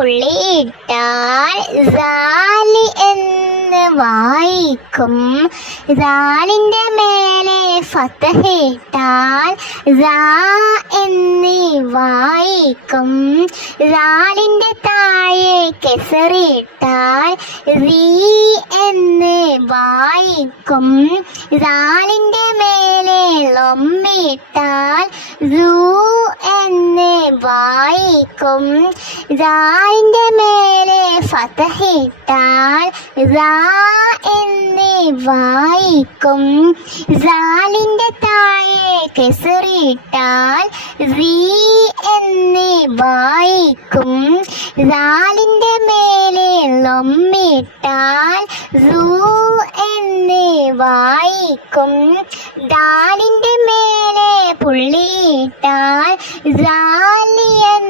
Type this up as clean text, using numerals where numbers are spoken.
പുള്ളിയിട്ടാൽ Sally എന്ന് വായിക്കും. സാലിൻ്റെ മേലെ ഫതഹിട്ടാൽ സാ എന്ന് വായിക്കും. സാലിൻ്റെ താഴെ കെസറിട്ടാൽ റീ എന്ന് വായിക്കും. സാലിൻ്റെ മേലെ ലൊമ്മിട്ടാൽ സൂ എന്ന് വായിക്കും. സാലിൻ്റെ മേലെ ഫതഹിട്ടാൽ സാ എന്ന് വായിക്കും. സാലിൻ്റെ താഴെ കെസറിട്ടാൽ റീ എന്ന് വായിക്കും. സാലിൻ്റെ മേലെ ലൊമ്മിട്ടാൽ സൂ എന്ന് വായിക്കും. ദാലിൻ്റെ മേലെ പുള്ളിയിട്ടാൽ സാലി എന്ന്